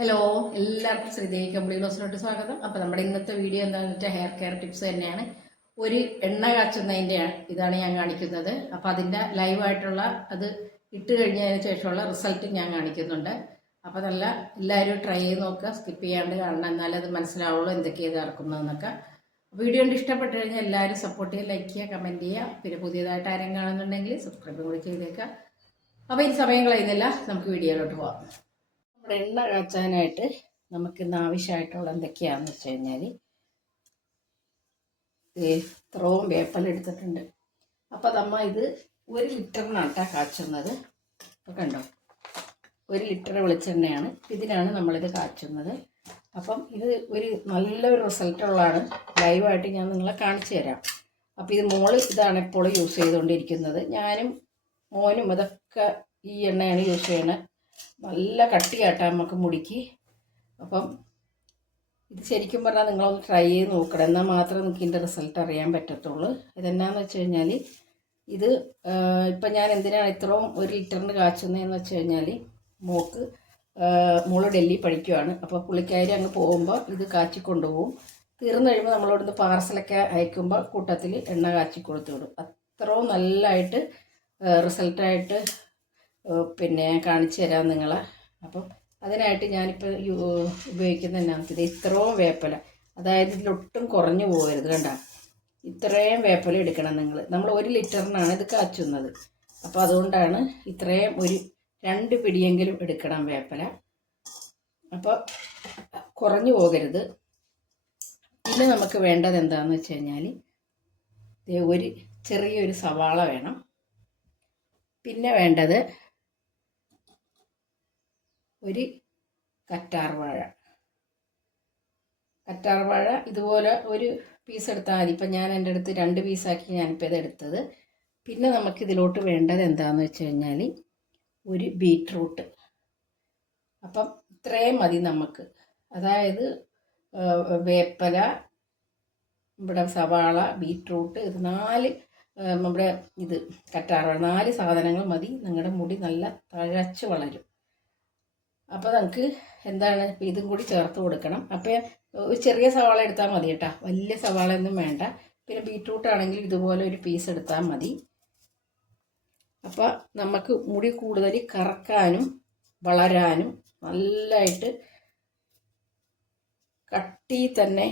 Hello എല്ലാവർക്കും ശ്രീദേവി കമ്പിളി ക്ലോസിലോട്ട് സ്വാഗതം. അപ്പോൾ നമ്മുടെ ഇന്നത്തെ വീഡിയോ എന്താണെന്ന് വെച്ചാൽ ഹെയർ കെയർ ടിപ്സ് തന്നെയാണ്. ഒരു എണ്ണ കാച്ചുന്നതിന്റെ ഇതാണ് ഞാൻ കാണിക്കുന്നത്. അപ്പോൾ അതിന്റെ ലൈവായിട്ടുള്ള അത് ഇട്ട് കഴിഞ്ഞതിന് ശേഷമുള്ള റിസൾട്ട് ഞാൻ കാണിക്കുന്നുണ്ട്. അപ്പോൾ നല്ല എല്ലാവരും ട്രൈ ചെയ്ത് നോക്കുക സ്കിപ്പ് ചെയ്യാണ്ട് കാണണം എന്നാലേ അത് മനസ്സിലാവുള്ളൂ എന്തൊക്കെയാണ് ഇറക്കുന്നതെന്നൊക്കെ വീഡിയോ കണ്ട് ഇഷ്ടപ്പെട്ട് കഴിഞ്ഞാൽ എല്ലാവരും സപ്പോർട്ട് ചെയ്യുക ലൈക്ക് ചെയ്യുക കമന്റ് ചെയ്യുക. പിന്നെ പുതിയതായിട്ട് ആരെങ്കിലും കാണുന്നുണ്ടെങ്കിൽ സബ്സ്ക്രൈബ് കൂടി ചെയ്തേക്കുക. അപ്പോൾ ഈ സമയം കളയുന്നില്ല നമുക്ക് വീഡിയോയിലോട്ട് പോകാം എണ്ണ കാച്ചാനായിട്ട് നമുക്ക് ഇന്ന് ആവശ്യമായിട്ടുള്ള എന്തൊക്കെയാണെന്ന് വെച്ച് കഴിഞ്ഞാൽ ഇത്രയും വേപ്പൽ എടുത്തിട്ടുണ്ട്. അപ്പോൾ നമ്മ ഇത് ഒരു ലിറ്ററിനാട്ടാ കാച്ചുന്നത്. അപ്പോൾ കണ്ടോ? ഒരു ലിറ്റർ വെളിച്ചെണ്ണയാണ്. ഇതിനാണ് നമ്മളിത് കാച്ചുന്നത്. അപ്പം ഇത് ഒരു നല്ലൊരു റിസൾട്ടുള്ളതാണ്. ലൈവായിട്ട് ഞാൻ നിങ്ങളെ കാണിച്ചു തരാം. അപ്പോൾ ഇത് മോൾ ഇതാണ് ഇപ്പോൾ യൂസ് ചെയ്തുകൊണ്ടിരിക്കുന്നത്. ഞാനും മോനും ഇതൊക്കെ ഈ എണ്ണയാണ് യൂസ് ചെയ്യണത് നല്ല കട്ടിയാട്ടാ നമുക്ക് മുടിക്ക്. അപ്പം ഇത് ശരിക്കും പറഞ്ഞാൽ നിങ്ങളൊന്ന് ട്രൈ ചെയ്ത് നോക്കണം എന്നാൽ മാത്രമേ നിങ്ങൾക്ക് ഇതിന്റെ റിസൾട്ട് അറിയാൻ പറ്റത്തുള്ളൂ. ഇതെന്നാന്ന് വെച്ച് കഴിഞ്ഞാൽ ഇത് ഇപ്പം ഞാൻ എന്തിനാണ് ഇത്രയും ഒരു ലിറ്ററിന് കാച്ചുന്നതെന്ന് വെച്ച് കഴിഞ്ഞാൽ മോക്ക് മോൾ ഡൽഹി പഠിക്കുവാണ്. അപ്പോൾ പുള്ളിക്കാരി അങ്ങ് പോകുമ്പോൾ ഇത് കാച്ചി കൊണ്ടുപോകും. തീർന്നു കഴിയുമ്പോൾ നമ്മളിവിടുന്ന് പാർസലൊക്കെ അയക്കുമ്പോൾ കൂട്ടത്തിൽ എണ്ണ കാച്ചി കൊടുത്തു വിടും. അത്രയും നല്ലതായിട്ട് റിസൾട്ടായിട്ട് പിന്നെ കാണിച്ചു തരാം നിങ്ങളെ. അപ്പം അതിനായിട്ട് ഞാനിപ്പോൾ ഉപയോഗിക്കുന്ന എന്നാമത്തത് ഇത് ഇത്രയും വേപ്പല. അതായത് ഇതിലൊട്ടും കുറഞ്ഞു പോകരുത് കണ്ട. ഇത്രയും വേപ്പല എടുക്കണം നിങ്ങൾ നമ്മൾ ഒരു ലിറ്ററിനാണ് ഇത് കാച്ചുന്നത്. അപ്പോൾ അതുകൊണ്ടാണ് ഇത്രയും ഒരു രണ്ട് പിടിയെങ്കിലും എടുക്കണം വേപ്പല. അപ്പോൾ കുറഞ്ഞു പോകരുത്. പിന്നെ നമുക്ക് വേണ്ടത് എന്താണെന്ന് വെച്ച് കഴിഞ്ഞാൽ ഒരു ചെറിയൊരു സവാള വേണം. പിന്നെ വേണ്ടത് ഒരു കറ്റാർ വാഴ. കറ്റാർ വാഴ ഇതുപോലെ ഒരു പീസ് എടുത്താൽ മതി. ഇപ്പം ഞാൻ എന്റെ അടുത്ത് രണ്ട് പീസാക്കി ഞാനിപ്പോൾ ഇത് എടുത്തത്. പിന്നെ നമുക്ക് ഇതിലോട്ട് വേണ്ടത് എന്താണെന്ന് വെച്ച് കഴിഞ്ഞാൽ ഒരു ബീട്രൂട്ട് അപ്പം ഇത്രയും മതി നമുക്ക്. അതായത് വേപ്പല ഇവിടെ സവാള ബീട്രൂട്ട് ഇത് നാല് നമ്മുടെ ഇത് കറ്റാർവാഴ നാല് സാധനങ്ങൾ മതി. നിങ്ങളുടെ മുടി നല്ല തഴച്ച് വളരും. അപ്പോൾ നമുക്ക് എന്താണ് ഇതും കൂടി ചേർത്ത് കൊടുക്കണം. അപ്പോൾ ഒരു ചെറിയ സവാള എടുത്താൽ മതി കേട്ടോ. വലിയ സവാള ഒന്നും വേണ്ട. പിന്നെ ബീട്രൂട്ട് ആണെങ്കിൽ ഇതുപോലെ ഒരു പീസ് എടുത്താൽ മതി. അപ്പോൾ നമുക്ക് മുടി കൂടുതൽ കറക്കാനും വളരാനും നല്ലതായിട്ട് കട്ടി തന്നെ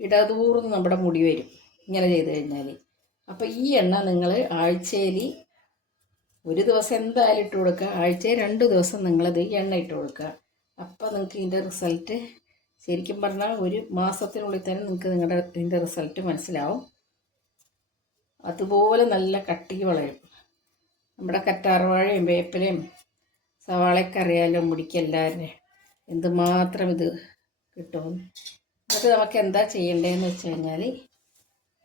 ഇടതൂർന്ന് നമ്മുടെ മുടി വരും. ഇങ്ങനെ ചെയ്ത് കഴിഞ്ഞാൽ അപ്പോൾ ഈ എണ്ണ നിങ്ങൾ ആഴ്ചയിൽ ഒരു ദിവസം എന്തായാലും ഇട്ട് കൊടുക്കുക. ആഴ്ചയിൽ രണ്ട് ദിവസം നിങ്ങളത് എണ്ണ ഇട്ട് കൊടുക്കുക. അപ്പോൾ നിങ്ങൾക്ക് ഇതിന്റെ റിസൾട്ട് ശരിക്കും പറഞ്ഞാൽ ഒരു മാസത്തിനുള്ളിൽ തന്നെ നിങ്ങൾക്ക് നിങ്ങളുടെ ഇതിന്റെ റിസൾട്ട് മനസ്സിലാവും. അതുപോലെ നല്ല കട്ടിക്ക് വളരും നമ്മുടെ കറ്റാർവാഴയും വേപ്പിലയും സവാളയൊക്കെ അറിയാലോ മുടിക്ക് എല്ലാവരും എന്തുമാത്രം ഇത് കിട്ടും? അത് നമുക്ക് എന്താ ചെയ്യേണ്ടതെന്ന് വെച്ച് കഴിഞ്ഞാൽ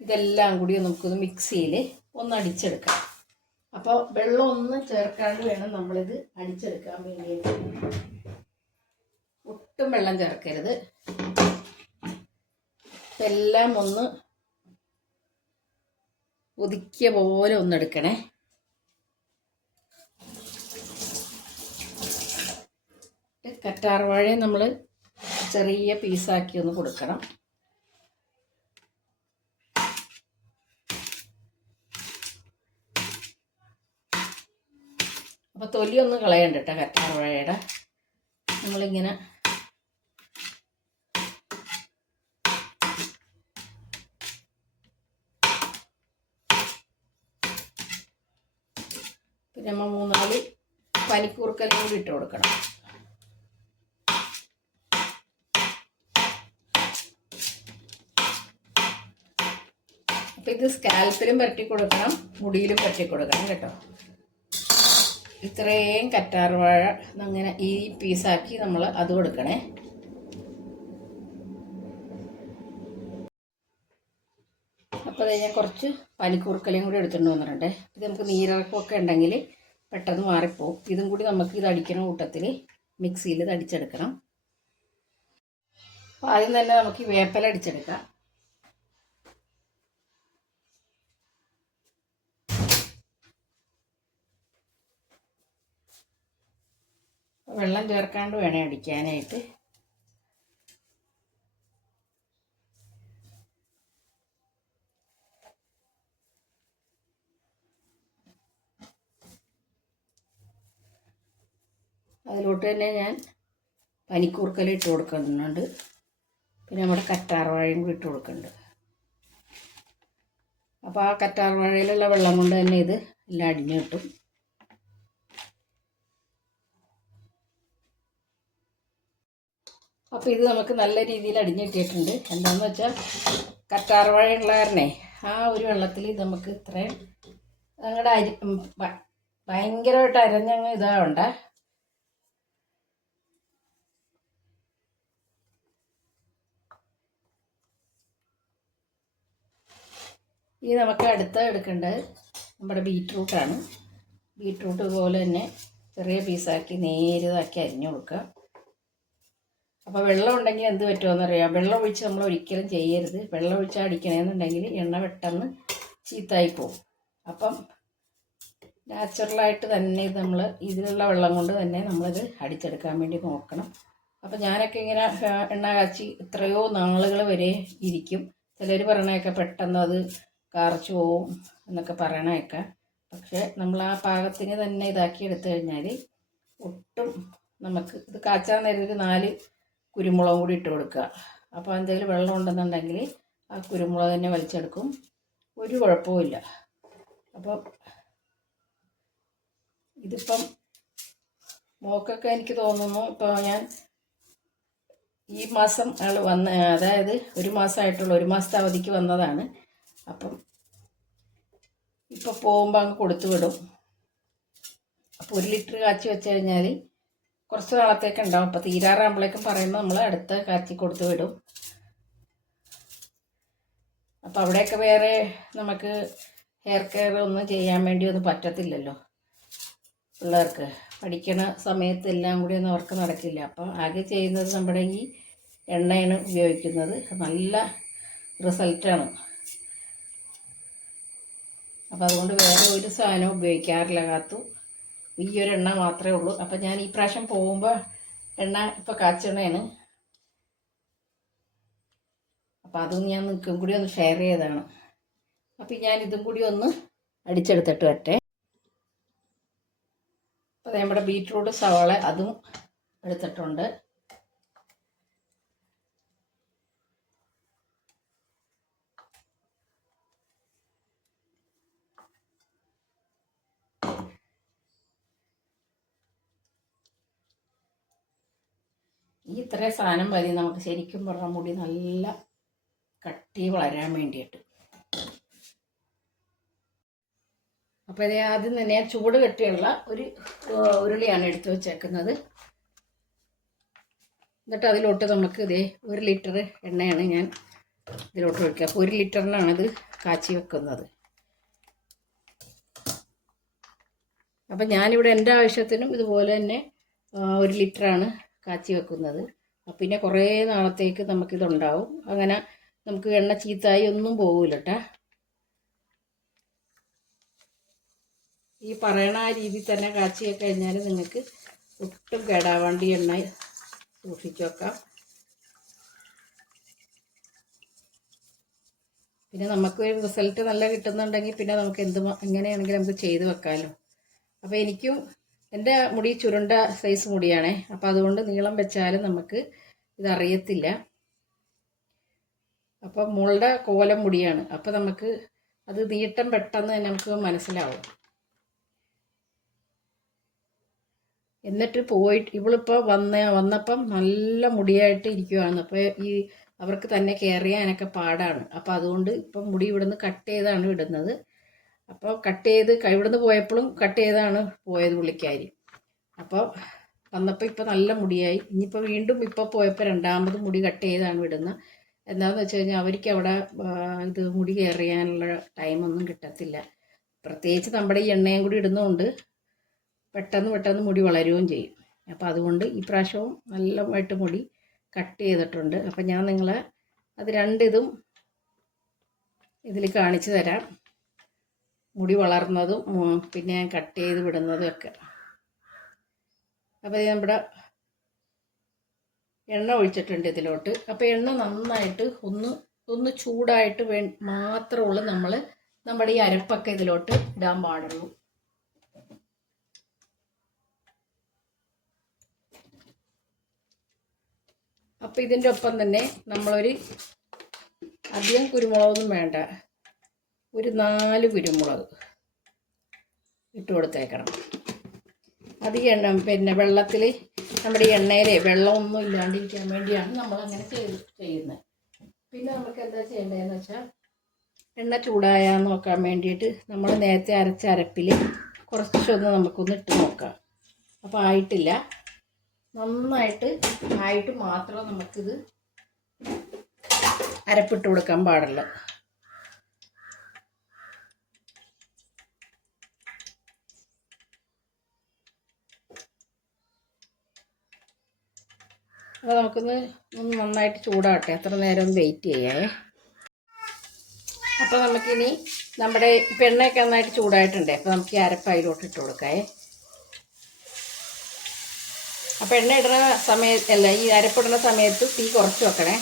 ഇതെല്ലാം കൂടി നമുക്കൊന്ന് മിക്സിയിൽ ഒന്ന് അടിച്ചെടുക്കാം. അപ്പോൾ വെള്ളം ഒന്നും ചേർക്കാണ്ട് വേണം നമ്മളിത് അടിച്ചെടുക്കാൻ വേണ്ടിയിട്ട്. ഒട്ടും വെള്ളം ചേർക്കരുത്. എല്ലാം ഒന്ന് ഒതുക്കിയ പോലെ ഒന്ന് ഒന്നെടുക്കണേ കറ്റാർവാഴയെ നമ്മൾ ചെറിയ പീസാക്കി ഒന്ന് കൊടുക്കണം. അപ്പോൾ തൊലിയൊന്നും കളയണ്ട കേട്ടോ കറ്റാർവാഴയുടെ. നമ്മളിങ്ങനെ പിന്നെ നമ്മൾ മൂന്നാൽ പനിക്കൂർക്കലും കൂടി ഇട്ട് കൊടുക്കണം. അപ്പം ഇത് സ്കാൽപ്പിലും പരട്ടി കൊടുക്കണം മുടിയിലും പരട്ടി കൊടുക്കണം കേട്ടോ. ഇത്രയും കറ്റാർവാഴ അങ്ങനെ ഈ പീസാക്കി നമ്മൾ അത് കൊടുക്കണേ. അപ്പോൾ അത് ഞാൻ കുറച്ച് പനിക്കൂർക്കലയും കൂടി എടുത്തിട്ട് വന്നിട്ടുണ്ട്. ഇത് നമുക്ക് നീരിറക്കമൊക്കെ ഉണ്ടെങ്കിൽ പെട്ടെന്ന് മാറിപ്പോവും. ഇതും കൂടി നമുക്ക് ഇത് അടിക്കണ കൂട്ടത്തിൽ മിക്സിയിൽ ഇത് അടിച്ചെടുക്കണം. അപ്പോൾ ആദ്യം തന്നെ നമുക്ക് വേപ്പല അടിച്ചെടുക്കാം. വെള്ളം ചേർക്കാണ്ട് വേണേ അടിക്കാനായിട്ട്. അതിലോട്ട് തന്നെ ഞാൻ പനിക്കൂർക്കല ഇട്ട് കൊടുക്കുന്നുണ്ട്. പിന്നെ നമ്മുടെ കറ്റാർവാഴയും കൂടി ഇട്ട് കൊടുക്കുന്നുണ്ട്. അപ്പോൾ ആ കറ്റാർവാഴയിലുള്ള വെള്ളം കൊണ്ട് തന്നെ ഇത് എല്ലാം അടിഞ്ഞു കിട്ടും. അപ്പോൾ ഇത് നമുക്ക് നല്ല രീതിയിൽ അടിഞ്ഞിട്ടിട്ടുണ്ട് എന്താണെന്ന് വെച്ചാൽ കറ്റാർവാഴ ഉള്ള കാരണേ ആ ഒരു വെള്ളത്തിൽ നമുക്ക് ഇത്രയും ഞങ്ങളുടെ അരി ഭയങ്കരമായിട്ട് അരഞ്ഞങ്ങ് ഇതാവണ്ട. ഇനി നമുക്ക് അടുത്ത എടുക്കേണ്ടത് നമ്മുടെ ബീറ്റ്റൂട്ടാണ്. ബീറ്റ്റൂട്ട് പോലെ തന്നെ ചെറിയ പീസാക്കി നേരിതാക്കി അരിഞ്ഞു കൊടുക്കുക. അപ്പോൾ വെള്ളം ഉണ്ടെങ്കിൽ എന്ത് പറ്റുമെന്നറിയാം വെള്ളം ഒഴിച്ച് നമ്മൾ ഒരിക്കലും ചെയ്യരുത്. വെള്ളം ഒഴിച്ച് അടിക്കണമെന്നുണ്ടെങ്കിൽ എണ്ണ പെട്ടെന്ന് ചീത്തായി പോകും അപ്പം നാച്ചുറലായിട്ട് തന്നെ ഇത് നമ്മൾ ഇതിലുള്ള വെള്ളം കൊണ്ട് തന്നെ നമ്മളിത് അടിച്ചെടുക്കാൻ വേണ്ടി നോക്കണം. അപ്പം ഞാനൊക്കെ ഇങ്ങനെ എണ്ണ കാച്ചി എത്രയോ നാളുകൾ വരെ ഇരിക്കും. ചിലർ പറയണേക്കെ പെട്ടെന്ന് അത് കറച്ചു പോവും എന്നൊക്കെ പറയണേക്കെ പക്ഷേ നമ്മൾ ആ പാകത്തിന് തന്നെ ഇതാക്കി എടുത്തു കഴിഞ്ഞാൽ ഒട്ടും നമുക്ക് ഇത് കാച്ചാൻ നേരത്തെ ഒരു നാല് കുരുമുളകും കൂടി ഇട്ട് കൊടുക്കുക. അപ്പോൾ എന്തെങ്കിലും വെള്ളം ഉണ്ടെന്നുണ്ടെങ്കിൽ ആ കുരുമുളക് തന്നെ വലിച്ചെടുക്കും. ഒരു കുഴപ്പവുമില്ല അപ്പം ഇതിപ്പം മോക്കൊക്കെ എനിക്ക് തോന്നുന്നു ഇപ്പോൾ ഞാൻ ഈ മാസം ആൾ വന്ന അതായത് ഒരു മാസമായിട്ടുള്ള ഒരു മാസത്തെ അവധിക്ക് വന്നതാണ്. അപ്പം ഇപ്പോൾ പോകുമ്പോൾ അങ്ങ് കൊടുത്തു വിടും. അപ്പോൾ ഒരു ലിറ്റർ കാച്ചി വെച്ച് കഴിഞ്ഞാൽ കുറച്ച് നാളത്തേക്ക് ഉണ്ടാവും. അപ്പോൾ തീരാറാകുമ്പോഴേക്കും പറയുമ്പോൾ നമ്മൾ അടുത്ത കാച്ചി കൊടുത്തു വിടും. അപ്പോൾ അവിടെയൊക്കെ വേറെ നമുക്ക് ഹെയർ കെയർ ഒന്നും ചെയ്യാൻ വേണ്ടി ഒന്നും പറ്റത്തില്ലല്ലോ പിള്ളേർക്ക്. പഠിക്കണ സമയത്ത് എല്ലാം കൂടി ഒന്നും അവർക്ക് നടക്കില്ല. അപ്പോൾ ആകെ ചെയ്യുന്നത് നമ്മുടെ ഈ എണ്ണയാണ് ഉപയോഗിക്കുന്നത്. നല്ല റിസൾട്ടാണ് അപ്പോൾ അതുകൊണ്ട് വേറെ ഒരു സാധനവും ഉപയോഗിക്കാറില്ല കാത്തു. ഈ ഒരു എണ്ണ മാത്രമേ ഉള്ളൂ. അപ്പം ഞാൻ ഈ പ്രാവശ്യം പോകുമ്പോൾ എണ്ണ ഇപ്പോൾ കാച്ചെണ്ണയാണ്. അപ്പം അതും ഞാൻ നിൽക്കും കൂടി ഒന്ന് ഷെയർ ചെയ്തതാണ്. അപ്പം ഞാൻ ഇതും കൂടി ഒന്ന് അടിച്ചെടുത്തിട്ട് വരട്ടെ. അപ്പം നമ്മുടെ ബീറ്റ്റൂട്ട് സവാള അതും എടുത്തിട്ടുണ്ട്. ഈ ഇത്ര സാധനം മതി നമുക്ക് ശരിക്കും പറഞ്ഞാൽ മുടി നല്ല കട്ടി വളരാൻ വേണ്ടിയിട്ട്. അപ്പോൾ ഇത് ആദ്യം തന്നെ ചൂട് കെട്ടിയുള്ള ഒരു ഉരുളിയാണ് എടുത്തു വെച്ചേക്കുന്നത്. എന്നിട്ട് അതിലോട്ട് നമുക്ക് ഇതേ ഒരു ലിറ്റർ എണ്ണയാണ് ഞാൻ ഇതിലോട്ട് ഒഴിക്കുക. അപ്പോൾ ഒരു ലിറ്ററിനാണ് ഇത് കാച്ചി വെക്കുന്നത്. അപ്പം ഞാനിവിടെ എന്റെ ആവശ്യത്തിനും ഇതുപോലെ തന്നെ ഒരു ലിറ്ററാണ് കാച്ചി വെക്കുന്നത്. പിന്നെ കുറേ നാളത്തേക്ക് നമുക്കിതുണ്ടാവും. അങ്ങനെ നമുക്ക് എണ്ണ ചീത്തായി ഒന്നും പോകില്ല ഈ പറയണ രീതിയിൽ തന്നെ കാച്ചി കഴിഞ്ഞാൽ നിങ്ങൾക്ക് ഒട്ടും കേടാവാണ്ട് എണ്ണ സൂക്ഷിച്ചു വെക്കാം. പിന്നെ നമുക്ക് ഒരു റിസൾട്ട് നല്ല കിട്ടുന്നുണ്ടെങ്കിൽ പിന്നെ നമുക്ക് എന്ത് എങ്ങനെയാണെങ്കിലും നമുക്ക് ചെയ്ത് വെക്കാമല്ലോ അപ്പോൾ എനിക്കും എന്റെ മുടി ചുരുണ്ട സൈസ് മുടിയാണേ. അപ്പം അതുകൊണ്ട് നീളം വെച്ചാലും നമുക്ക് ഇതറിയത്തില്ല. അപ്പം മുളുടെ കോലം മുടിയാണ്. അപ്പം നമുക്ക് അത് നീട്ടം പെട്ടെന്ന് നമുക്ക് മനസ്സിലാവും. എന്നിട്ട് പോയിട്ട് ഇവളിപ്പോൾ വന്ന വന്നപ്പം നല്ല മുടിയായിട്ട് ഇരിക്കുവാണ്. അപ്പോൾ ഈ അവർക്ക് തന്നെ കെയർ ചെയ്യാനൊക്കെ പാടാണ്. അപ്പോൾ അതുകൊണ്ട് ഇപ്പം മുടി ഇവിടുന്ന് കട്ട് ചെയ്താണ് ഇടുന്നത്. അപ്പോൾ കട്ട് ചെയ്ത് ഇവിടുന്ന് പോയപ്പോഴും കട്ട് ചെയ്താണ് പോയത് പുള്ളിക്കാരി. അപ്പോൾ വന്നപ്പോൾ ഇപ്പോൾ നല്ല മുടിയായി. ഇനിയിപ്പോൾ വീണ്ടും ഇപ്പോൾ പോയപ്പോൾ രണ്ടാമത് മുടി കട്ട് ചെയ്താണ് വിടുന്നത് എന്താണെന്ന് വെച്ച് കഴിഞ്ഞാൽ അവർക്ക് അവിടെ ഇത് മുടി കയറിയാനുള്ള ടൈമൊന്നും കിട്ടത്തില്ല. പ്രത്യേകിച്ച് നമ്മുടെ ഈ എണ്ണയും കൂടി ഇടുന്നതുകൊണ്ട് പെട്ടെന്ന് പെട്ടെന്ന് മുടി വളരുകയും ചെയ്യും. അപ്പോൾ അതുകൊണ്ട് ഈ പ്രാവശ്യവും നല്ലതായിട്ട് മുടി കട്ട് ചെയ്തിട്ടുണ്ട്. അപ്പം ഞാൻ നിങ്ങളെ അത് രണ്ടിതും ഇതിൽ കാണിച്ചു തരാം. മുടി വളർന്നതും പിന്നെ ഞാൻ കട്ട് ചെയ്ത് വിടുന്നതും ഒക്കെ. അപ്പോൾ നമ്മുടെ എണ്ണ ഒഴിച്ചിട്ടുണ്ട് ഇതിലോട്ട്. അപ്പോൾ എണ്ണ നന്നായിട്ട് ഒന്ന് ഒന്ന് ചൂടായിട്ട് വേ മാത്രമുള്ളൂ നമ്മൾ നമ്മുടെ ഈ അരപ്പൊക്കെ ഇതിലോട്ട് ഇടാൻ പാടുള്ളൂ. അപ്പോൾ ഇതിന്റെ ഒപ്പം തന്നെ നമ്മളൊരു അധികം കുരുമുളകൊന്നും വേണ്ട. ഒരു നാല് കുരുമുളക് ഇട്ട് കൊടുത്തേക്കണം. അത് എണ്ണ പിന്നെ വെള്ളത്തിൽ നമ്മുടെ എണ്ണയിലെ വെള്ളമൊന്നും ഇല്ലാണ്ടിരിക്കാൻ വേണ്ടിയാണ് നമ്മൾ അങ്ങനെ ചെയ്ത് ചെയ്യുന്നത് പിന്നെ നമുക്ക് എന്താ ചെയ്യേണ്ടതെന്ന് വെച്ചാൽ എണ്ണ ചൂടായാൽ നോക്കാൻ വേണ്ടിയിട്ട് നമ്മൾ നേരത്തെ അരച്ച അരപ്പിൽ കുറച്ചൊന്ന് നമുക്കൊന്ന് ഇട്ട് നോക്കാം. അപ്പോൾ ആയിട്ടില്ല. നന്നായിട്ട് ആയിട്ട് മാത്രം നമുക്കിത് അരപ്പിട്ട് കൊടുക്കാൻ പാടുള്ളൂ അപ്പോൾ നമുക്കൊന്ന് ഒന്ന് നന്നായിട്ട് ചൂടാകട്ടെ അത്ര നേരം ഒന്ന് വെയിറ്റ് ചെയ്യേ. അപ്പോൾ നമുക്കിനി നമ്മുടെ ഇപ്പം എണ്ണയൊക്കെ നന്നായിട്ട് ചൂടായിട്ടുണ്ട്. അപ്പോൾ നമുക്ക് ഈ അരപ്പ് അതിലോട്ട് ഇട്ട് കൊടുക്കാം അപ്പോൾ എണ്ണ ഇടുന്ന സമയത്ത് അല്ല ഈ അരപ്പിടുന്ന സമയത്ത് തീ കുറച്ച് വെക്കണേ.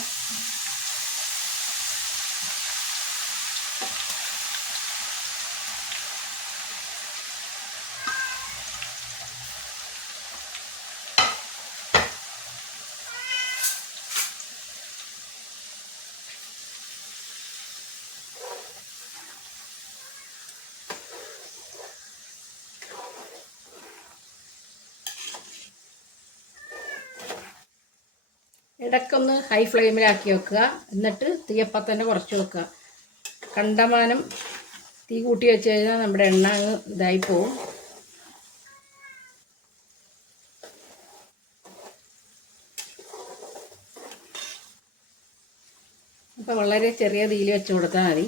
ഇടയ്ക്കൊന്ന് ഹൈ ഫ്ലെയിമിലാക്കി വെക്കുക. എന്നിട്ട് തീയപ്പം തന്നെ കുറച്ച് വെക്കുക. കണ്ടമാനം തീ കൂട്ടി വെച്ച് കഴിഞ്ഞാൽ നമ്മുടെ എണ്ണ അങ്ങ് ഇതായി പോവും. അപ്പോൾ വളരെ ചെറിയ തീയിൽ വെച്ച് കൊടുത്താൽ മതി.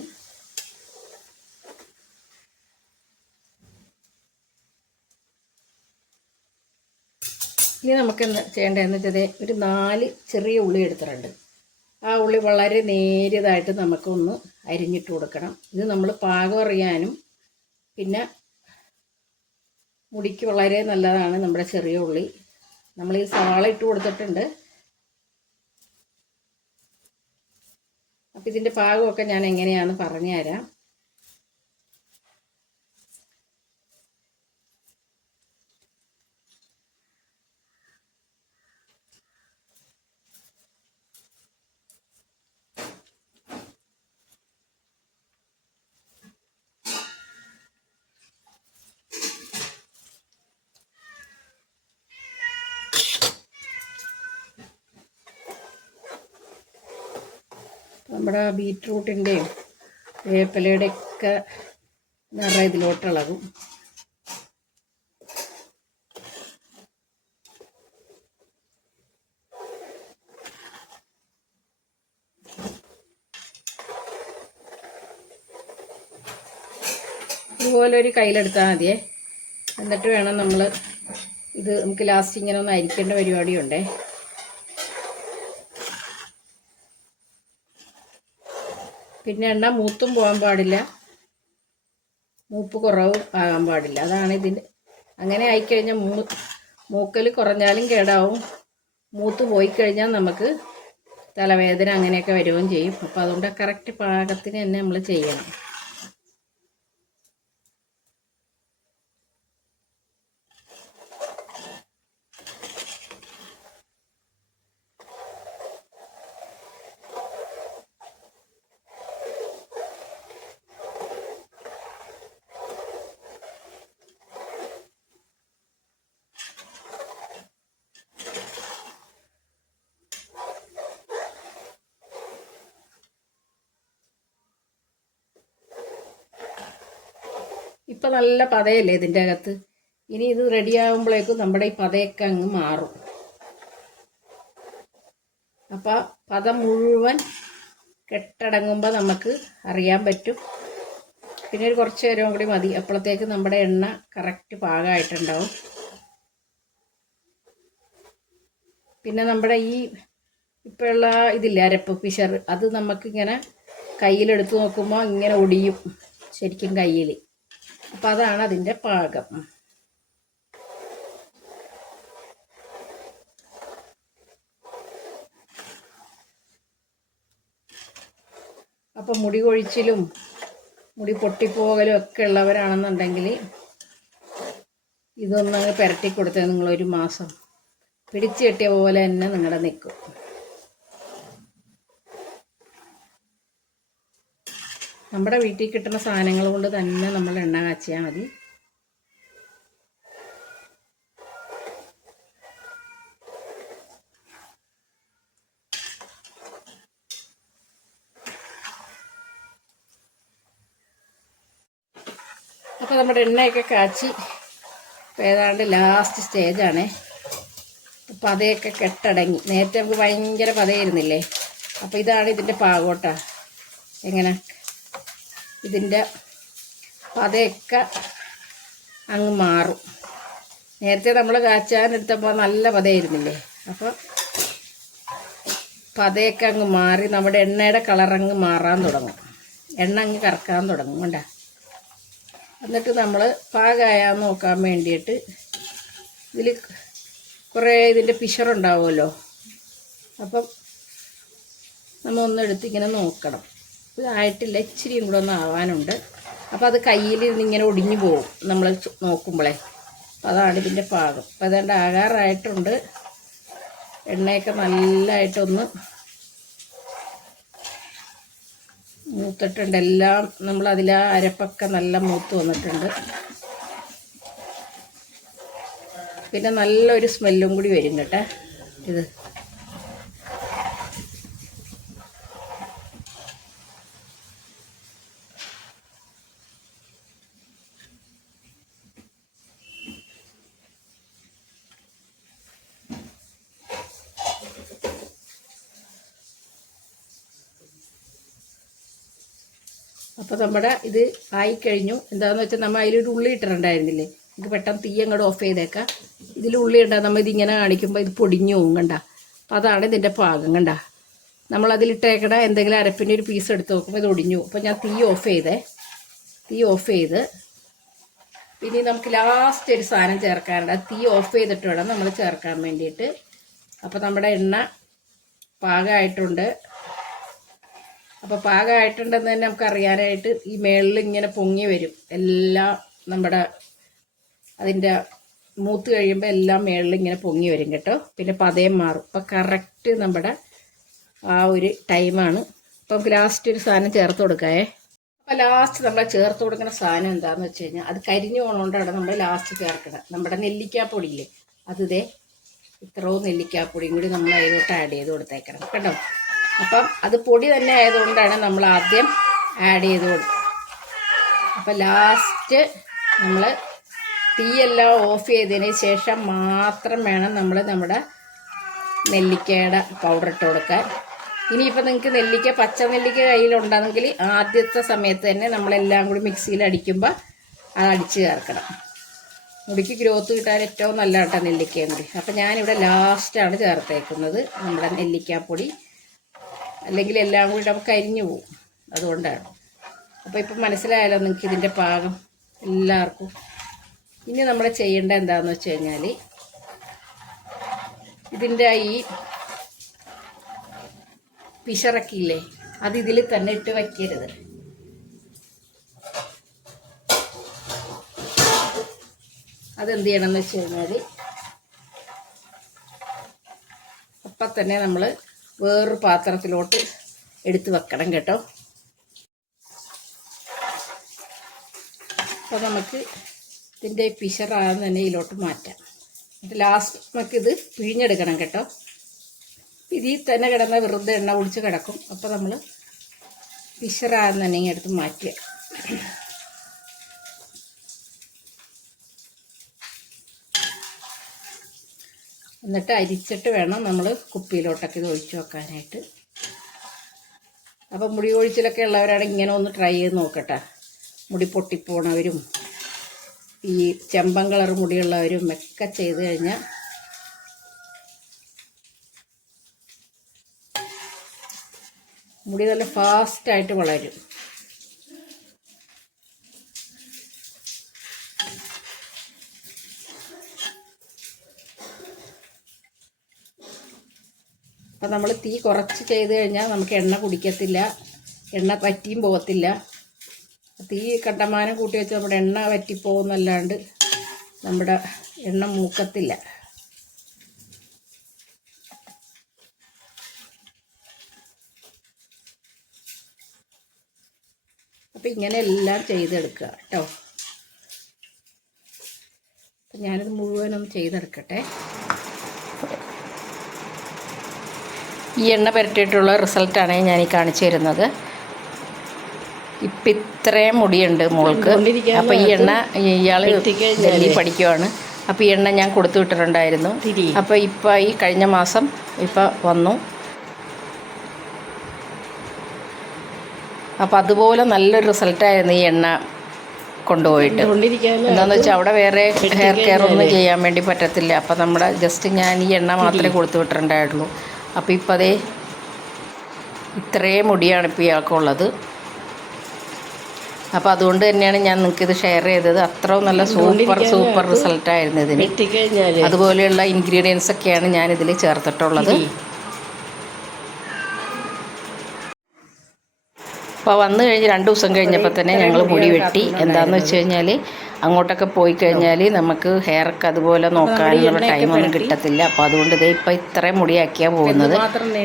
ഇനി നമുക്ക് എന്താ ചെയ്യേണ്ടതെന്ന് വെച്ചാൽ ഒരു നാല് ചെറിയ ഉള്ളി എടുത്തിട്ടുണ്ട്. ആ ഉള്ളി വളരെ നേരിയതായിട്ട് നമുക്കൊന്ന് അരിഞ്ഞിട്ട് കൊടുക്കണം. ഇത് നമ്മൾ പാകം അറിയാനും പിന്നെ മുടിക്ക് വളരെ നല്ലതാണ് നമ്മുടെ ചെറിയ ഉള്ളി. നമ്മൾ ഈ സവാള ഇട്ട് കൊടുത്തിട്ടുണ്ട്. അപ്പം ഇതിന്റെ പാകമൊക്കെ ഞാൻ എങ്ങനെയാണെന്ന് പറഞ്ഞു നമ്മുടെ ബീറ്റ്റൂട്ടിന്റെയും വേപ്പിലയുടെ ഒക്കെ നിറ ഇതിലോട്ടിളകും ഇതുപോലെ ഒരു കയ്യിലെടുത്താൽ മതിയേ. എന്നിട്ട് വേണം നമ്മൾ ഇത് നമുക്ക് ലാസ്റ്റ് ഇങ്ങനെ ഒന്ന് അരിക്കേണ്ട പരിപാടിയുണ്ടേ. പിന്നെ എണ്ണ മൂത്തും പോകാൻ പാടില്ല. മൂപ്പ് കുറവ് ആകാൻ പാടില്ല. അതാണ് ഇതിന്റെ അങ്ങനെ ആയിക്കഴിഞ്ഞാൽ മൂ മൂക്കൽ കുറഞ്ഞാലും കേടാവും. മൂത്ത് പോയി കഴിഞ്ഞാൽ നമുക്ക് തലവേദന അങ്ങനെയൊക്കെ വരികയും ചെയ്യും. അപ്പോൾ അതുകൊണ്ട് കറക്റ്റ് പാകത്തിന് തന്നെ നമ്മൾ ചെയ്യണം. ഇപ്പം നല്ല പതയല്ലേ ഇതിന്റെ അകത്ത് ഇനി ഇത് റെഡിയാകുമ്പോഴേക്കും നമ്മുടെ ഈ പതയൊക്കെ അങ്ങ് മാറും. അപ്പം പദം മുഴുവൻ കെട്ടടങ്ങുമ്പോൾ നമുക്ക് അറിയാൻ പറ്റും. പിന്നെ ഒരു കുറച്ച് നേരം കൂടി മതി. അപ്പോഴത്തേക്ക് നമ്മുടെ എണ്ണ കറക്റ്റ് പാകമായിട്ടുണ്ടാവും. പിന്നെ നമ്മുടെ ഈ ഇപ്പോഴുള്ള ഇതില്ലേ അരപ്പ് പിഷർ അത് നമുക്കിങ്ങനെ കയ്യിലെടുത്ത് നോക്കുമ്പോൾ ഇങ്ങനെ ഒടിയും ശരിക്കും കയ്യിൽ അപ്പം അതാണ് അതിന്റെ പാകം. അപ്പം മുടി കൊഴിച്ചിലും മുടി പൊട്ടിപ്പോകലും ഒക്കെ ഉള്ളവരാണെന്നുണ്ടെങ്കിൽ ഇതൊന്ന് അങ്ങ് പുരട്ടി കൊടുത്താൽ നിങ്ങളൊരു മാസം. പിടിച്ചു കെട്ടിയ പോലെ തന്നെ നിങ്ങളുടെ നിൽക്കും നമ്മുടെ വീട്ടിൽ കിട്ടുന്ന സാധനങ്ങൾ കൊണ്ട് തന്നെ നമ്മൾ എണ്ണ കാച്ചിയാൽ മതി. അപ്പോൾ നമ്മുടെ എണ്ണയൊക്കെ കാച്ചി ഏതാണ്ട് ലാസ്റ്റ് സ്റ്റേജാണേ പതയൊക്കെ കെട്ടടങ്ങി. നേരത്തെ നമുക്ക് ഭയങ്കര പതയായിരുന്നില്ലേ? അപ്പോൾ ഇതാണ് ഇതിന്റെ പാകോട്ട. എങ്ങനെ? ഇതിന്റെ പതയൊക്കെ അങ്ങ് മാറും. നേരത്തെ നമ്മൾ കാച്ചാനെടുത്തപ്പോൾ നല്ല പതയായിരുന്നില്ലേ? അപ്പോൾ പതയൊക്കെ അങ്ങ് മാറി നമ്മുടെ എണ്ണയുടെ കളറങ്ങ് മാറാൻ തുടങ്ങും. എണ്ണ അങ്ങ് കറക്കാൻ തുടങ്ങും വേണ്ട എന്നിട്ട് നമ്മൾ പാകമായാൽ നോക്കാൻ വേണ്ടിയിട്ട് ഇതിൽ കുറേ ഇതിന്റെ പിഷറുണ്ടാവുമല്ലോ അപ്പം നമ്മൾ ഒന്നെടുത്തിങ്ങനെ നോക്കണം. ഇതായിട്ടില്ല. ഇച്ചിരിയും കൂടെ ഒന്ന് ആവാനുണ്ട്. അപ്പോൾ അത് കയ്യിൽ ഇങ്ങനെ ഒടിഞ്ഞു പോകും. നമ്മൾ നോക്കുമ്പോഴേ അതാണ് ഇതിന്റെ പാകം. അപ്പോൾ അതുകൊണ്ട് ആകാറായിട്ടുണ്ട്. എണ്ണയൊക്കെ നല്ലതായിട്ടൊന്ന് മൂത്തിട്ടുണ്ട്. എല്ലാം നമ്മൾ അതിൽ ആ അരപ്പൊക്കെ നല്ല മൂത്ത് വന്നിട്ടുണ്ട്. പിന്നെ നല്ലൊരു സ്മെല്ലും കൂടി വരും കേട്ടോ ഇത് അപ്പോൾ നമ്മുടെ ഇത് ആയിക്കഴിഞ്ഞു. എന്താണെന്ന് വെച്ചാൽ നമ്മൾ അതിലൊരു ഉള്ളി ഇട്ടിട്ടുണ്ടായിരുന്നില്ലേ? ഇത് പെട്ടെന്ന് തീ അങ്ങോട്ട് ഓഫ് ചെയ്തേക്കാം. ഇതിൽ ഉള്ളി ഉണ്ടാകും നമ്മൾ ഇതിങ്ങനെ കാണിക്കുമ്പോൾ ഇത് പൊടിഞ്ഞു പോകും കണ്ട. അപ്പോൾ അതാണ് ഇതിന്റെ പാകം കണ്ട. നമ്മൾ അതിലിട്ടേക്കണ എന്തെങ്കിലും അരപ്പിന്റെ ഒരു പീസ് എടുത്ത് നോക്കുമ്പോൾ ഇത് ഒടിഞ്ഞു അപ്പോൾ ഞാൻ തീ ഓഫ് ചെയ്തേ. തീ ഓഫ് ചെയ്ത് പിന്നെ നമുക്ക് ലാസ്റ്റ് ഒരു സാധനം ചേർക്കാനുണ്ട് അത് തീ ഓഫ് ചെയ്തിട്ട് വേണം നമ്മൾ ചേർക്കാൻ വേണ്ടിയിട്ട്. അപ്പോൾ നമ്മുടെ എണ്ണ പാകമായിട്ടുണ്ട്. അപ്പോൾ പാകമായിട്ടുണ്ടെന്ന് തന്നെ നമുക്ക് അറിയാനായിട്ട് ഈ മേളിൽ ഇങ്ങനെ പൊങ്ങി വരും. എല്ലാം നമ്മുടെ അതിന്റെ മൂത്ത് കഴിയുമ്പോൾ എല്ലാം മേളിൽ ഇങ്ങനെ പൊങ്ങി വരും കേട്ടോ. പിന്നെ പതയം മാറും. അപ്പോൾ കറക്റ്റ് നമ്മുടെ ആ ഒരു ടൈമാണ് അപ്പോൾ നമുക്ക് ലാസ്റ്റ് ഒരു സാധനം ചേർത്ത് കൊടുക്കാമേ അപ്പോൾ ലാസ്റ്റ് നമ്മൾ ചേർത്ത് കൊടുക്കുന്ന സാധനം എന്താണെന്ന് വെച്ച് കഴിഞ്ഞാൽ അത് കരിഞ്ഞു പോകണോണ്ടാണ് നമ്മൾ ലാസ്റ്റ് ചേർക്കണം. നമ്മുടെ നെല്ലിക്കാപ്പൊടിയില്ലേ അത് ഇതേ ഇത്രയും നെല്ലിക്കാപ്പൊടിയും കൂടി നമ്മൾ അതിലോട്ട് ആഡ് ചെയ്ത് കൊടുത്തേക്കണം. കേട്ടോ? അപ്പം അത് പൊടി തന്നെ ആയതുകൊണ്ടാണ് നമ്മൾ ആദ്യം ആഡ് ചെയ്ത് കൊടുക്കുക. അപ്പം ലാസ്റ്റ് നമ്മൾ തീയെല്ലാം ഓഫ് ചെയ്തതിന് ശേഷം മാത്രം വേണം നമ്മൾ നമ്മുടെ നെല്ലിക്കയുടെ പൗഡർ ഇട്ട് കൊടുക്കാൻ. ഇനിയിപ്പോൾ നിങ്ങൾക്ക് നെല്ലിക്ക പച്ച നെല്ലിക്ക കയ്യിലുണ്ടെങ്കിൽ ആദ്യത്തെ സമയത്ത് തന്നെ നമ്മളെല്ലാം കൂടി മിക്സിയിൽ അടിക്കുമ്പോൾ അത് അടിച്ച് ചേർക്കണം. മുടിക്ക് ഗ്രോത്ത് കിട്ടാൻ ഏറ്റവും നല്ല കേട്ടോ നെല്ലിക്കയും കൂടി അപ്പം ഞാനിവിടെ ലാസ്റ്റാണ് ചേർത്തേക്കുന്നത് നമ്മുടെ നെല്ലിക്കാപ്പൊടി. അല്ലെങ്കിൽ എല്ലാം കൂടി നമുക്ക് അരിഞ്ഞു പോകും. അതുകൊണ്ടാണ്. അപ്പോൾ ഇപ്പം മനസ്സിലായല്ലോ നിങ്ങൾക്ക് ഇതിന്റെ പാകം എല്ലാവർക്കും. ഇനി നമ്മൾ ചെയ്യേണ്ട എന്താണെന്ന് വെച്ച് കഴിഞ്ഞാൽ ഇതിന്റെ ഈ പിശറക്കില്ലേ അത് ഇതിൽ തന്നെ ഇട്ട് വയ്ക്കരുത്. അതെന്ത് ചെയ്യണമെന്ന് വെച്ച് കഴിഞ്ഞാൽ അപ്പം തന്നെ നമ്മൾ വേറൊരു പാത്രത്തിലോട്ട് എടുത്ത് വെക്കണം കേട്ടോ. അപ്പോൾ നമുക്ക് ഇതിന്റെ പിശറാന്ന് തന്നെ ഇതിലോട്ട് മാറ്റാം. എന്നിട്ട് ലാസ്റ്റ് നമുക്ക് ഇത് പിഴിഞ്ഞെടുക്കണം കേട്ടോ. ഇതിൽ തന്നെ കിടന്ന വെറുതെ എണ്ണ ഒഴിച്ച് കിടക്കും. അപ്പോൾ നമ്മൾ ഇങ്ങനെ എടുത്ത് മാറ്റുക. എന്നിട്ട് അരിച്ചിട്ട് വേണം നമ്മൾ കുപ്പിയിലോട്ടൊക്കെ ഇത് ഒഴിച്ചു വെക്കാനായിട്ട്. അപ്പം മുടി കൊഴിച്ചിലൊക്കെ ഉള്ളവരാണ് ഇങ്ങനെ ഒന്ന് ട്രൈ ചെയ്ത് നോക്കട്ടെ. മുടി പൊട്ടിപ്പോണവരും ഈ ചെമ്പൻ കളർ മുടിയുള്ളവരും ഒക്കെ ചെയ്ത് കഴിഞ്ഞാൽ മുടി നല്ല ഫാസ്റ്റായിട്ട് വളരും. അപ്പം നമ്മൾ തീ കുറച്ച് ചെയ്ത് കഴിഞ്ഞാൽ നമുക്ക് എണ്ണ കുടിക്കത്തില്ല. എണ്ണ പറ്റിയും പോകത്തില്ല തീ കണ്ടമാനം കൂട്ടി വെച്ച് നമ്മുടെ എണ്ണ വറ്റിപ്പോകുന്നല്ലാണ്ട് നമ്മുടെ എണ്ണ മൂക്കത്തില്ല. അപ്പം ഇങ്ങനെ എല്ലാം ചെയ്തെടുക്കുക കേട്ടോ. അപ്പം മുഴുവനും ചെയ്തെടുക്കട്ടെ. ഈ എണ്ണ പുരട്ടിയിട്ടുള്ള റിസൾട്ടാണ് ഞാൻ ഈ കാണിച്ചു തരുന്നത്. ഇപ്പം ഇത്രയും മുടിയുണ്ട് മോൾക്ക്. അപ്പം ഈ എണ്ണ ഇയാൾ ഡൽഹി പഠിക്കുവാണ്. അപ്പോൾ ഈ എണ്ണ ഞാൻ കൊടുത്തു വിട്ടിട്ടുണ്ടായിരുന്നു. അപ്പോൾ ഇപ്പോൾ ഈ കഴിഞ്ഞ മാസം ഇപ്പോൾ വന്നു. അപ്പോൾ അതുപോലെ നല്ലൊരു റിസൾട്ടായിരുന്നു ഈ എണ്ണ കൊണ്ടുപോയിട്ട്. എന്താണെന്ന് വെച്ചാൽ അവിടെ വേറെ ഹെയർ കെയർ ഒന്നും ചെയ്യാൻ വേണ്ടി പറ്റത്തില്ല. അപ്പോൾ നമ്മുടെ ജസ്റ്റ് ഞാൻ ഈ എണ്ണ മാത്രമേ കൊടുത്തു വിട്ടിട്ടുണ്ടായിട്ടുള്ളൂ. അപ്പോൾ ഇപ്പം അതേ ഇത്രയും മുടിയാണ് ഇപ്പോൾ ഇയാൾക്കുള്ളത്. അപ്പോൾ അതുകൊണ്ട് തന്നെയാണ് ഞാൻ നിങ്ങൾക്ക് ഇത് ഷെയർ ചെയ്തത്. അത്രയും നല്ല സൂപ്പർ സൂപ്പർ റിസൾട്ടായിരുന്നു ഇതിന്. വെട്ടിക്കഴിഞ്ഞാൽ. അതുപോലെയുള്ള ഇൻഗ്രീഡിയൻസ് ഒക്കെയാണ് ഞാൻ ഇതിൽ ചേർത്തിട്ടുള്ളത് അപ്പോൾ വന്നു കഴിഞ്ഞ് രണ്ട് ദിവസം കഴിഞ്ഞപ്പോൾ തന്നെ ഞങ്ങൾ മുടി വെട്ടി. എന്താണെന്ന് വെച്ച് കഴിഞ്ഞാൽ അങ്ങോട്ടൊക്കെ പോയി കഴിഞ്ഞാൽ നമുക്ക് ഹെയർക്ക് അതുപോലെ നോക്കാനുള്ള ടൈമൊന്നും കിട്ടത്തില്ല. അപ്പോൾ അതുകൊണ്ട് ഇതേ ഇപ്പം ഇത്രയും മുടിയാക്കിയാണ് പോകുന്നത്.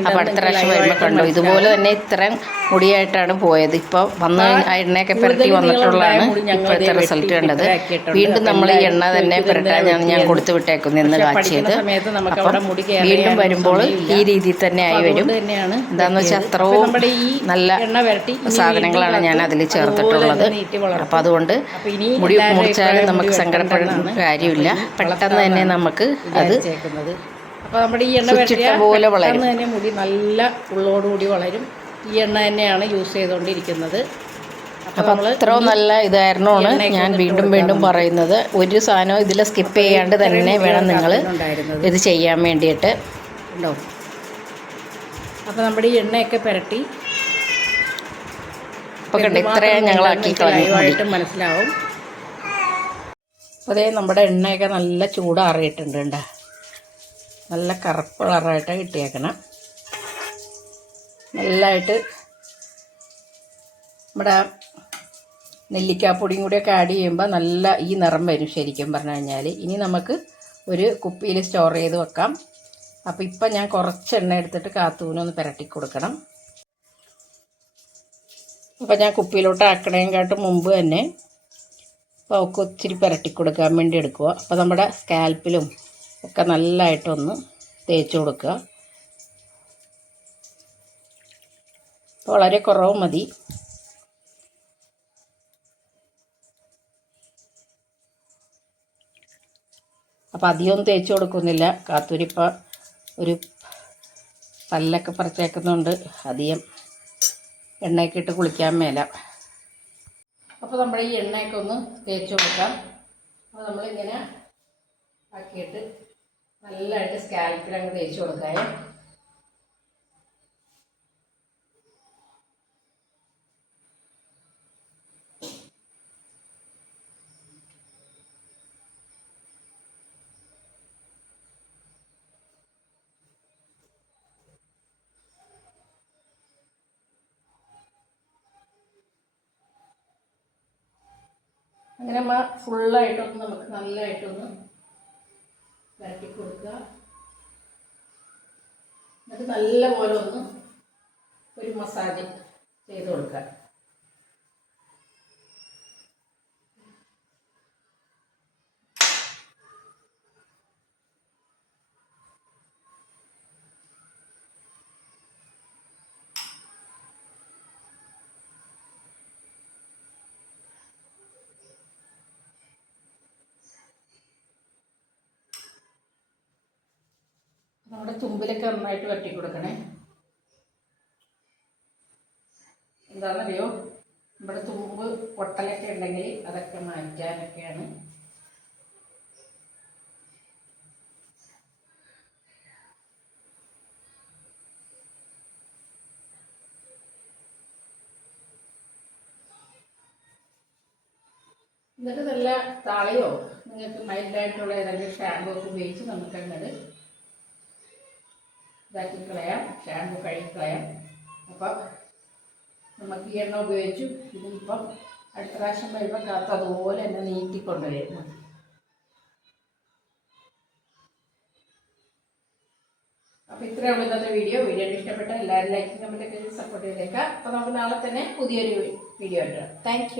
അപ്പോൾ അടുത്ത പ്രാവശ്യം വരുമ്പോൾ കണ്ടോ? ഇതുപോലെ തന്നെ ഇത്രയും മുടിയായിട്ടാണ് പോയത്. ഇപ്പോൾ വന്ന് ആ എണ്ണയൊക്കെ പുരട്ടി വന്നിട്ടുള്ളതാണ് ഇപ്പോഴത്തെ റിസൾട്ട് കണ്ടത്. വീണ്ടും നമ്മൾ ഈ എണ്ണ തന്നെ പുരട്ടാനാണ് ഞാൻ കൊടുത്തു വിട്ടേക്കുന്നത് ഇന്ന് കാച്ചിയത് അപ്പം വീണ്ടും വരുമ്പോൾ ഈ രീതിയിൽ തന്നെ ആയി വരും. എന്താണെന്ന് വെച്ചാൽ അത്രയും നല്ല സാധനങ്ങളാണ് ഞാൻ അതിൽ ചേർത്തിട്ടുള്ളത്. അപ്പം അതുകൊണ്ട് മുടി മുടി എല്ലാവരും നമുക്ക് സങ്കടപ്പെടുന്ന കാര്യമില്ല. പെട്ടെന്ന് തന്നെ നമുക്ക് അത് അപ്പോൾ അപ്പൊ നമ്മുടെ ഈ എണ്ണ സ്വിച്ചിട്ട പോലെ വളരും. തന്നെ മുടി നല്ല ഉള്ളോടുകൂടി വളരും. ഈ എണ്ണ തന്നെയാണ് യൂസ് ചെയ്തുകൊണ്ടിരിക്കുന്നത് അപ്പോൾ അപ്പം നമ്മൾ നല്ല ഇതായിരുന്നോണ് ഞാൻ വീണ്ടും വീണ്ടും പറയുന്നത്. ഒരു സാധനവും ഇതിൽ സ്കിപ്പ് ചെയ്യാണ്ട് തന്നെ വേണം നിങ്ങൾ ഇത് ചെയ്യാൻ വേണ്ടിയിട്ട്. ഉണ്ടോ? അപ്പോൾ നമ്മുടെ ഈ എണ്ണയൊക്കെ പുരട്ടി. അപ്പോൾ കണ്ട് ഇത്രയും ഞങ്ങളാക്കി കളഞ്ഞു. മനസ്സിലാവും. അപ്പോൾ അതേ നമ്മുടെ എണ്ണയൊക്കെ നല്ല ചൂടാറിയിട്ടുണ്ട് കണ്ട? നല്ല കറുപ്പ് കളറായിട്ട് കിട്ടിയേക്കണം. നല്ലതായിട്ട് നമ്മുടെ നെല്ലിക്കാപ്പൊടിയും കൂടിയൊക്കെ ആഡ് ചെയ്യുമ്പോൾ നല്ല ഈ നിറം വരും ശരിക്കും പറഞ്ഞു കഴിഞ്ഞാൽ ഇനി നമുക്ക് ഒരു കുപ്പിയിൽ സ്റ്റോർ ചെയ്ത് വെക്കാം. അപ്പോൾ ഇപ്പം ഞാൻ കുറച്ച് എണ്ണ എടുത്തിട്ട് കാത്തൂനൊന്ന് പുരട്ടി കൊടുക്കണം. അപ്പോൾ ഞാൻ കുപ്പിയിലോട്ട് ആക്കണേക്കാട്ടും മുമ്പ് തന്നെ അപ്പോൾ അവൾക്ക് ഒത്തിരി പുരട്ടി കൊടുക്കാൻ വേണ്ടി എടുക്കുക. അപ്പോൾ നമ്മുടെ സ്കാൽപ്പിലും ഒക്കെ നല്ലതായിട്ടൊന്ന് തേച്ച് കൊടുക്കുക. വളരെ കുറവ് മതി. അപ്പോൾ അധികം തേച്ച് കൊടുക്കുന്നില്ല. കാത്തൂരിപ്പോൾ ഒരു പല്ലൊക്കെ പറിച്ചേക്കുന്നുണ്ട്. അധികം എണ്ണയൊക്കെ ഇട്ട് കുളിക്കാൻ മേല. അപ്പോൾ നമ്മൾ ഈ എണ്ണയൊക്കെ ഒന്ന് തേച്ച് കൊടുക്കാം. അപ്പോൾ നമ്മളിങ്ങനെ ആക്കിയിട്ട് നല്ലതായിട്ട് സ്കാൽപ്പിൽ അങ്ങ് തേച്ച് കൊടുക്കാമേ അങ്ങനെ നമ്മൾ ഫുള്ളായിട്ടൊന്ന് നമുക്ക് നല്ലതായിട്ടൊന്ന് വരട്ടി കൊടുക്കുക. എന്നിട്ട് നല്ലപോലെ ഒന്ന് ഒരു മസാജ് ചെയ്ത് കൊടുക്കുക നമ്മുടെ തുമ്പിലൊക്കെ നന്നായിട്ട് വെട്ടി കൊടുക്കണേ. എന്താണെന്നറിയോ ഇവിടെ തുമ്പ് പൊട്ടലൊക്കെ ഉണ്ടെങ്കിൽ അതൊക്കെ മാറ്റാനൊക്കെയാണ്. എന്നിട്ട് നല്ല താളിയോ? നിങ്ങൾക്ക് മൈൽഡായിട്ടുള്ള ഏതെങ്കിലും ഷാമ്പോ ഒക്കെ ഉപയോഗിച്ച് നമുക്ക് അങ്ങോട്ട് ഇതാക്കി കളയാം ഷാമ്പു കഴുകി കളയാം. അപ്പം നമുക്ക് ഈ എണ്ണ ഉപയോഗിച്ചു. ഇതിപ്പം അടുത്ത പ്രാവശ്യം വരുമ്പോൾ കാത്ത് അതുപോലെ തന്നെ നീട്ടിക്കൊണ്ടുവരുന്നു. അപ്പോൾ ഇത്രയേ ഉള്ളൂ ഇന്നത്തെ വീഡിയോ. വീഡിയോ ഇഷ്ടപ്പെട്ട എല്ലാവരും ലൈക്കും കമന്റൊക്കെ സപ്പോർട്ട് ചെയ്തേക്കാം അപ്പോൾ നമുക്ക് നാളെ തന്നെ പുതിയൊരു വീഡിയോ ഇടാം താങ്ക്